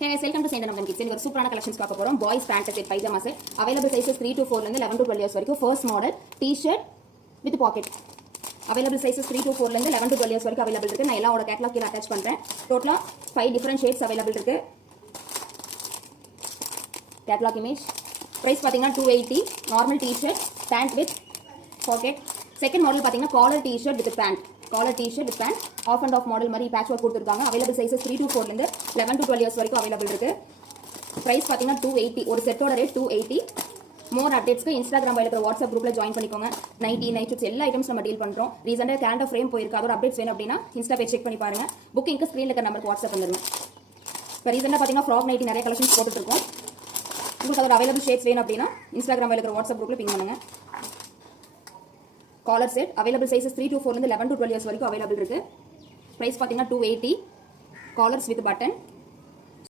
Hey guys, welcome to Saint Anam Kids. ஒரு சூப்பரான collections பார்க்க போறோம். Boys pant set pyjama set. Available sizes 3 to 4 ல இருந்து 11 to 12 இயர்ஸ் வரைக்கும். First model T-shirt with pocket. Available sizes 3 to 4 ல இருந்து 11 to 12 இயர்ஸ் வரைக்கும் அவைலபிள் இருக்கு. நான் எல்லாரோட கேட்டலாக் கீழ அட்டாச் பண்றேன். டோட்டலா 5 டிஃபரண்ட் ஷேட்ஸ் அவைலபிள் இருக்கு. Catalogue image. பிரைஸ் பாத்தீங்கன்னா 280. Normal T-shirt, pant with pocket. Second model பாத்தீங்கன்னா collar T-shirt with pant. Collar T-shirt with pant. Half and half model மாதிரி பேட்ச் ஒர்க் கொடுத்துருக்காங்க. அவைலபிள் சைஸஸ் 3 to 4 ல இருந்து 11 to 12 years வரைக்கும் available இருக்கு. Price பாத்தீங்கன்னா 280. ஒரு செட்டோட ரேட் 280. மோர் அப்டேட்ஸ்க்கு இன்ஸ்டாகிராம் இருக்கிற வாட்ஸ்அப் குரூப்ல ஜாயின் பண்ணிக்கோங்க. நைட் சூட்ஸ் எல்லா ஐட்டம்ஸ் நம்ம டீல் பண்றோம். ரீசெண்டா கேலண்டர் ஃப்ரேம் போயிருக்கு. அதோட அப்டேட்ஸ் வேணும் அப்படின்னா இன்ஸ்டா பேஜ் செக் பண்ணி பாருங்க. புக்கிங்க்கு ஸ்கிரீன்ல இருக்க நம்பருக்கு வாட்ஸ்அப் பண்ணிருங்க. இப்போ ரீசெண்டா பாத்தீங்கன்னா ஃப்ராக் நைட்டி நிறைய கலெக்ஷன்ஸ் போட்டுட்டு இருக்கோம். உங்களுக்கு அதோட அவைலபிள் ஷேட்ஸ் வேணும் அப்படின்னா இன்ஸ்டாகிராம் இருக்கிற வாட்ஸ்அப் குரூப்ல பிங் பண்ணுங்க. Collar set available sizes 3 to 4 ல இருந்து 11 to 12 இயர்ஸ் வரைக்கும் அவைலபிள் இருக்கு. பிரைஸ் பாத்தீங்கன்னா 280. Callers with button.